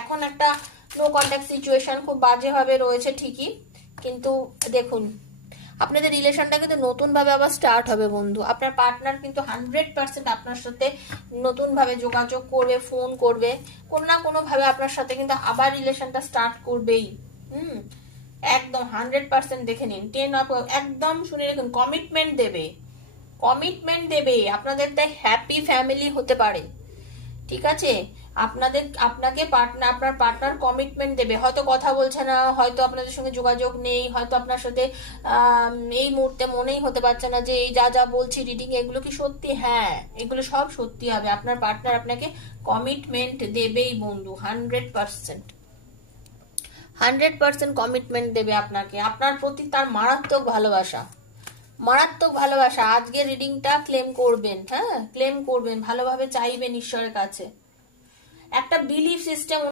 এখন একটা no contact situation খুব বাজেভাবে রয়েছে ঠিকই, কিন্তু দেখুন আপনাদের রিলেশনটা কিন্তু নতুনভাবে আবার স্টার্ট হবে বন্ধু। আপনার পার্টনার কিন্তু 100% আপনার সাথে নতুনভাবে যোগাযোগ করবে, ফোন করবে, কোনো না কোনোভাবে আপনার সাথে কিন্তু আবার রিলেশনটা স্টার্ট করবেই। হুম, একদম 100% দেখে নিন। একদম শুনে রাখুন, কমিটমেন্ট দেবে, কমিটমেন্ট দেবে, আপনাদের তাই হ্যাপি ফ্যামিলি হতে পারে। ঠিক আছে, আপনাকে পার্টনার, আপনার পার্টনার কমিটমেন্ট দেবে। হয়তো কথা বলছে না, হয়তো আপনাদের সঙ্গে যোগাযোগ নেই, হয়তো আপনার সাথে এই মুহূর্তে মনেই হতে পারছে না যে এই যা যা বলছি রিডিং এগুলো কি সত্যি। হ্যাঁ, এগুলো সব সত্যি হবে। আপনার পার্টনার আপনাকে কমিটমেন্ট দেবেই বন্ধু, 100%। 100% কমিটমেন্ট দেবে আপনাকে, আপনার প্রতি তার মারাত্মক ভালোবাসা, মারাত্মক ভালোবাসা। আজকে রিডিংটা ক্লেম করবেন, হ্যাঁ ক্লেম করবেন, ভালোভাবে চাইবেন ঈশ্বরের কাছে। একটা বিলিফ সিস্টেম